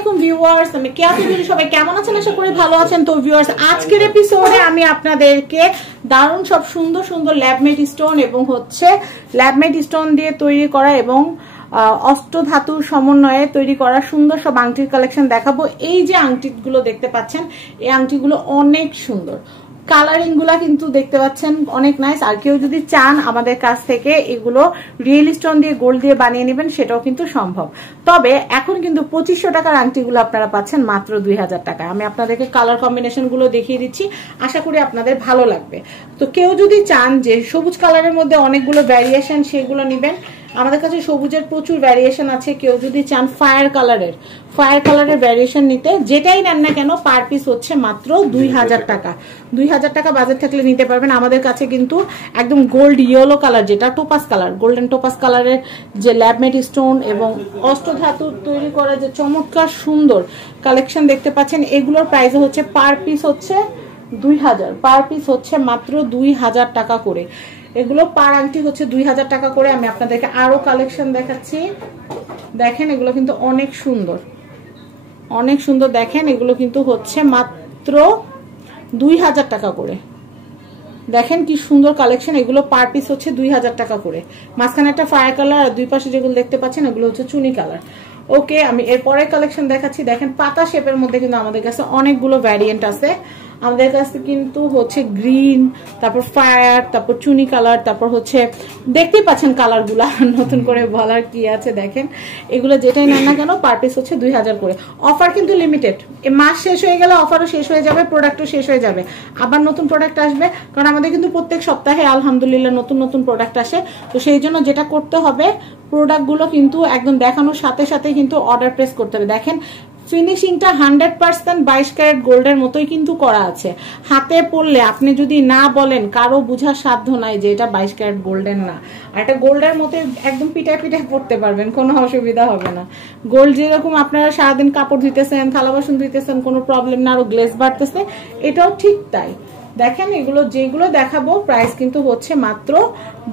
আলাইকুম ভিউয়ার্স, আমি কেয়া চৌধুরী। সবাই কেমন আছেন? আশা করি ভালো আছেন। তো ভিউয়ার্স, আজকের এপিসোডে আমি আপনাদেরকে দারুণ সব সুন্দর সুন্দর ল্যাবমেড স্টোন এবং ল্যাবমেড স্টোন দিয়ে তৈরি করা এবং অষ্টধাতুর সমন্বয়ে তৈরি করা সুন্দর সব আংটির কালেকশন দেখাবো। এই যে আংটিগুলো দেখতে পাচ্ছেন, এই আংটিগুলো অনেক সুন্দর, কালারিং গুলা কিন্তু দেখতে পাচ্ছেন অনেক নাইস। আর কেউ যদি চান আমাদের কাছ থেকে এগুলো রিয়েল স্টোন দিয়ে গোল্ড দিয়ে বানিয়ে নেবেন, সেটাও কিন্তু সম্ভব। তবে এখন কিন্তু 2500 টাকার আংটিগুলো আপনারা পাচ্ছেন মাত্র 2000 টাকা। আমি আপনাদেরকে কালার কম্বিনেশন গুলো দেখিয়ে দিচ্ছি, আশা করি আপনাদের ভালো লাগবে। তো কেউ যদি চান যে সবুজ কালারের মধ্যে অনেকগুলো ভ্যারিয়েশন, সেগুলো নেবেন, আমাদের কাছে সবুজের প্রচুর ভ্যারিয়েশন আছে। কেউ যদি চান ফায়ার কালারের ভ্যারিয়েশন নিতে, যেটাই নেন না কেন পার পিস হচ্ছে মাত্র 2000 টাকা। 2000 টাকা বাজেট থাকলে নিতে পারবেন। আমাদের কাছে কিন্তু একদম গোল্ড ইয়েলো কালার, যেটা টোপাস কালার, গোল্ডেন টোপাস কালারের যে ল্যাবমেড স্টোন এবং অষ্টধাতু তৈরি করা যে চমৎকার সুন্দর কালেকশন দেখতে পাচ্ছেন, এগুলোর প্রাইস হচ্ছে পার পিস হচ্ছে 2000, পার পিস হচ্ছে মাত্র 2000 টাকা করে। এগুলো পার আংটি হচ্ছে 2000 টাকা করে। আমি আপনাদেরকে আরো কালেকশন দেখাচ্ছি, দেখেন এগুলো কিন্তু অনেক সুন্দর, অনেক সুন্দর। দেখেন এগুলো কিন্তু হচ্ছে মাত্র 2000 টাকা করে। দেখেন কি সুন্দর কালেকশন, এগুলো পার পিস হচ্ছে 2000 টাকা করে। মাঝখানে একটা ফায়ার কালার আর দুই পাশে যেগুলো দেখতে পাচ্ছেন এগুলো হচ্ছে চুনি কালার। ওকে, আমি এরপরে কালেকশন দেখাচ্ছি। দেখেন পাতা শেপের মধ্যে কিন্তু আমাদের কাছে অনেকগুলো ভ্যারিয়েন্ট আছে। আমাদের কাছে কিন্তু হচ্ছে গ্রিন, তারপর ফায়ার, তারপর চুনি কালার, তারপর হচ্ছে দেখতেই পাচ্ছেন কালার গুলা, নতুন করে বলার কি আছে। দেখেন এগুলো যেটাই নেন না কেন পার পিস হচ্ছে 2000 করে। অফার কিন্তু লিমিটেড, এই মাস শেষ হয়ে গেলে অফারও শেষ হয়ে যাবে, প্রোডাক্টও শেষ হয়ে যাবে, আবার নতুন প্রোডাক্ট আসবে। কারণ আমাদের কিন্তু প্রত্যেক সপ্তাহে আলহামদুলিল্লাহ নতুন নতুন প্রোডাক্ট আসে। তো সেই জন্য যেটা করতে হবে, প্রোডাক্টগুলো কিন্তু একদম দেখানোর সাথে সাথে কিন্তু অর্ডার প্লেস করতে হবে। দেখেন ফিনিশিংটা 100% 22 ক্যারেট গোল্ডের মতোই কিন্তু করা আছে। হাতে পড়লে আপনি যদি না বলেন, কারো বুঝার সাধ্য নাই যে এটা 22 ক্যারেট গোল্ডের না। আর এটা গোল্ডের মতো একদম পিটায় পিটায় পড়তে পারবেন, কোনো অসুবিধা হবে না। গোল্ড যেরকম আপনারা সারাদিন কাপড় ধুইতেছেন, থালা বাসন ধুইতেছেন, কোনো প্রবলেম না, আরো গ্লেজ বাড়তেছে, এটাও ঠিক তাই। দেখেন এগুলো যেগুলো দেখাবো প্রাইস কিন্তু হচ্ছে মাত্র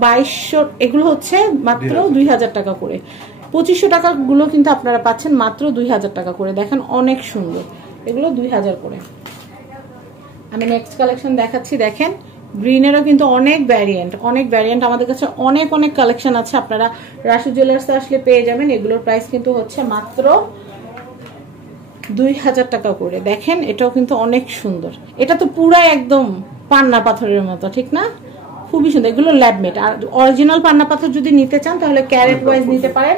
2200, এগুলো হচ্ছে মাত্র 2000 টাকা করে। 2500 টাকা গুলো কিন্তু আপনারা পাচ্ছেন মাত্র 2000 টাকা করে। দেখেন অনেক সুন্দর, এগুলো 2000 করে। আমি নেক্সট কালেকশন দেখাচ্ছি। দেখেন গ্রিনেরও কিন্তু অনেক ভ্যারিয়েন্ট আমাদের কাছে অনেক অনেক কালেকশন আছে। আপনারা রাশি জুয়েলার্সে আসলে পেয়ে যাবেন। এগুলোর প্রাইস কিন্তু হচ্ছে মাত্র 2000 টাকা করে। দেখেন এটাও কিন্তু অনেক সুন্দর, এটা তো পুরাই একদম পান্না পাথরের মতো, ঠিক না? খুবই সুন্দর। এগুলো ল্যাবমেড। আর অরিজিনাল পান্না পাথর যদি নিতে চান তাহলে ক্যারেট ওয়াইজ নিতে পারেন।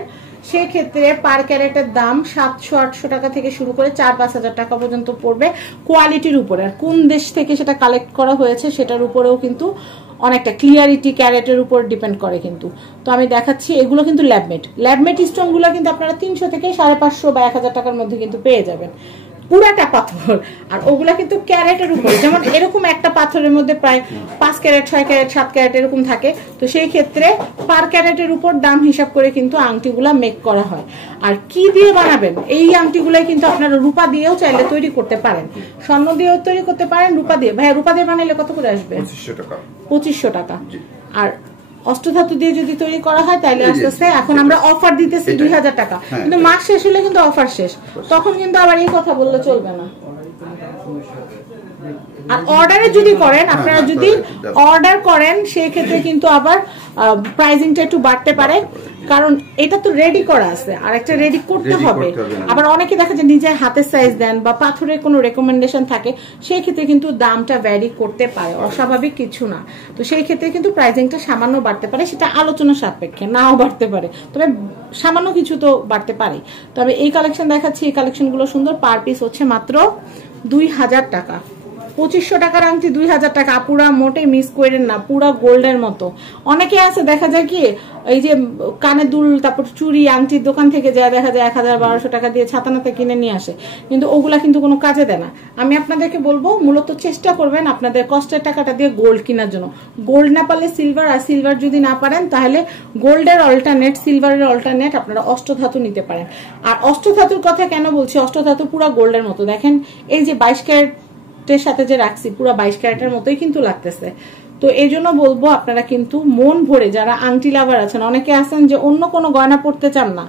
সেই ক্ষেত্রে পার ক্যারেটের দাম 700-800 টাকা থেকে শুরু করে 4-5 হাজার টাকা পর্যন্ত পড়বে, কোয়ালিটির উপরে। আর কোন দেশ থেকে সেটা কালেক্ট করা হয়েছে সেটার উপরেও কিন্তু অনেকটা ক্লিয়ারিটি ক্যারেটের উপর ডিপেন্ড করে কিন্তু। তো আমি দেখাচ্ছি, এগুলো কিন্তু ল্যাবমেড স্টোন গুলো কিন্তু আপনারা 300 থেকে 550 বা 1000 টাকার মধ্যে কিন্তু পেয়ে যাবেন, পুরাটা পাথর। আর ওগুলা কিন্তু ক্যারেটের উপর, যেমন এরকম একটা পাথরের মধ্যে প্রায় 5 ক্যারেট, 6 ক্যারেট, 7 ক্যারেট এরকম থাকে। তো সেই ক্ষেত্রে পার ক্যারেটের উপর দাম হিসাব করে কিন্তু আংটিগুলা মেক করা হয়। আর কি দিয়ে বানাবেন, এই আংটিগুলাই কিন্তু আপনারা রূপা দিয়েও চাইলে তৈরি করতে পারেন, স্বর্ণ দিয়েও তৈরি করতে পারেন, রূপা দিয়ে। ভাই রূপা দিয়ে বানাইলে কত করে আসবে? 2500 টাকা। আর অষ্টধাতু দিয়ে যদি তৈরি করা হয় তাহলে আস্তে আস্তে, এখন আমরা অফার দিতেছি 2000 টাকা, কিন্তু মাস শেষ হলে কিন্তু অফার শেষ, তখন কিন্তু আবার এই কথা বললে চলবে না। আর অর্ডারে যদি করেন, আপনারা যদি অর্ডার করেন সেই ক্ষেত্রে কিন্তু আবার প্রাইসিংটা একটু বাড়তে পারে, কারণ এটা তো রেডি করা আছে আর একটা রেডি করতে হবে। আবার অনেকে দেখা যায় নিজের হাতের সাইজ দেন বা পাথরের কোনো রেকমেন্ডেশন থাকে, সেই ক্ষেত্রে কিন্তু দামটা ভ্যারি করতে পারে, অস্বাভাবিক কিছু না। তো সেই ক্ষেত্রে কিন্তু প্রাইসিংটা সামান্য বাড়তে পারে, সেটা আলোচনা সাপেক্ষে, নাও বাড়তে পারে, তবে সামান্য কিছু তো বাড়তে পারে। তবে এই কালেকশন দেখাচ্ছি, এই কালেকশনগুলো সুন্দর। পার পিস হচ্ছে মাত্র 2000 টাকা। 2500 টাকার আংটি 2000 টাকা, পুরা মোটে মিস করেন না, পুরা গোল্ডের মতো। অনেকে আছে দেখা যায় কি, এই যে কানে দুল, তারপর চুড়ি, আংটির দোকান থেকে যায় দেখা যায় 1000-1200 টাকা দিয়ে ছাতানাতে কিনে নিয়ে আসে, কিন্তু ওগুলা কিন্তু কোনো কাজে দেয় না। আমি আপনাদেরকে বলবো মূলত চেষ্টা করবেন আপনাদের কষ্টের টাকাটা দিয়ে গোল্ড কেনার জন্য। গোল্ড না পারলে সিলভার, আর সিলভার যদি না পারেন তাহলে গোল্ডের অল্টারনেট, সিলভারের অল্টারনেট আপনারা অষ্টধাতু নিতে পারেন। আর অষ্টধাতুর কথা কেন বলছি, অষ্টধাতু পুরা গোল্ডের মতো। দেখেন এই যে 22 ক্যারেট সাথে যে রাখছি, পুরো 22 ক্যারেটের মতোই কিন্তু লাগতেছে। তো এই জন্য বলবো আপনারা কিন্তু মন ভরে, যারা আংটি লাভার আছেন, অনেকে আছেন যে অন্য কোনো গয়না পড়তে চান না,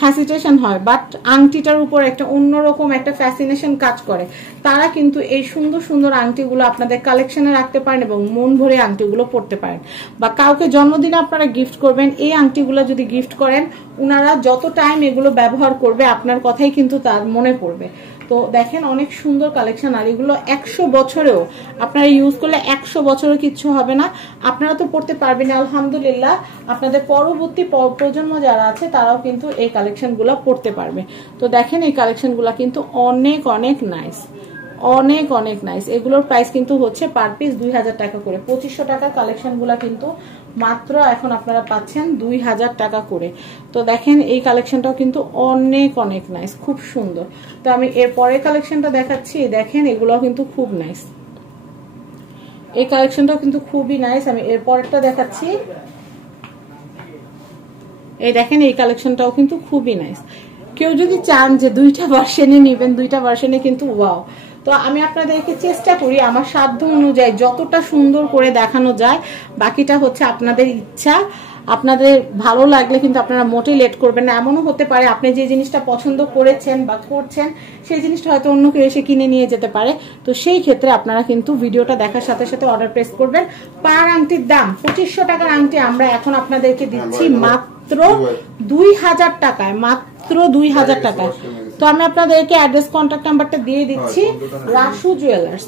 হ্যাসিটেশন হয়, বাট আংটিটার উপর একটা অন্যরকম একটা ফ্যাসিনেশন কাজ করে, তারা কিন্তু এই সুন্দর সুন্দর আংটিগুলো আপনাদের কালেকশনে রাখতে পারেন এবং মন ভরে আংটিগুলো পরতে পারেন। বা কাউকে জন্মদিনে আপনারা গিফট করবেন, এই আংটিগুলো যদি গিফট করেন, ওনারা যত টাইম এগুলো ব্যবহার করবে আপনার কথাই কিন্তু তার মনে পড়বে। তো দেখেন অনেক সুন্দর কালেকশন, আর এগুলো 100 বছরেও আপনারা ইউজ করলে 100 বছরও কিচ্ছু হবে না, আপনারা তো পড়তে পারবেন আলহামদুলিল্লাহ। আপনাদের পরবর্তী প্রজন্ম যারা আছে তারাও কিন্তু এই কালেকশনগুলো পড়তে পারবে। তো দেখেন এই কালেকশনগুলো কিন্তু অনেক অনেক নাইস, অনেক অনেক নাইস। এগুলোর প্রাইস কিন্তু হচ্ছে পার পিস 2000 টাকা করে। 2500 টাকার কালেকশনগুলো কিন্তু মাত্র এখন আপনারা পাচ্ছেন 2000 টাকা করে। তো দেখেন এই কালেকশনটাও কিন্তু অনেক অনেক নাইস, খুব সুন্দর। তো আমি এর পরের কালেকশনটা দেখাচ্ছি, দেখেন এগুলো কিন্তু খুব নাইস, এই কালেকশনটাও কিন্তু খুবই নাইস। আমি এর পরেরটা দেখাচ্ছি, এই দেখেন এই কালেকশনটাও কিন্তু খুবই নাইস। কেউ যদি চান যে দুইটা ভার্সনে নেবেন, দুইটা ভার্সনে কিন্তু ওয়াও। তো আমি আপনাদেরকে চেষ্টা করি আমার সাধ্য অনুযায়ী যতটা সুন্দর করে দেখানো যায়, বাকিটা হচ্ছে আপনাদের ইচ্ছা। আপনাদের ভালো লাগলে কিন্তু আপনারা মোটেই লেট করবেন না। এমনও হতে পারে আপনি যে জিনিসটা পছন্দ করেছেন বা করছেন সেই জিনিসটা হয়তো অন্য কেউ এসে কিনে নিয়ে যেতে পারে। তো সেই ক্ষেত্রে আপনারা কিন্তু ভিডিওটা দেখার সাথে সাথে অর্ডার প্লেস করবেন। পার আংটির দাম 2500 টাকার আংটি আমরা এখন আপনাদেরকে দিচ্ছি মাত্র 2000 টাকায়, মাত্র 2000 টাকায়। তো আমি আপনাদেরকে অ্যাড্রেস কন্ট্যাক্ট নাম্বারটা দিয়ে দিচ্ছি। রাসু জুয়েলার্স,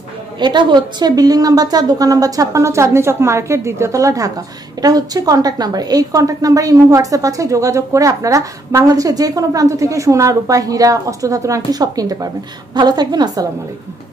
এটা হচ্ছে বিল্ডিং নাম্বার 4, দোকান নাম্বার 56, চাঁদনি চক মার্কেট, দ্বিতীয় তলা, ঢাকা। এটা হচ্ছে কন্ট্যাক্ট নাম্বার। এই কন্ট্যাক্ট নাম্বার ইমো হোয়াটসঅ্যাপ আছে, যোগাযোগ করে আপনারা বাংলাদেশের যে কোনো প্রান্ত থেকে সোনা, রূপা, হীরা, অস্ত্রধাতুর আংটি সব কিনতে পারবেন। ভালো থাকবেন, আসসালামু আলাইকুম।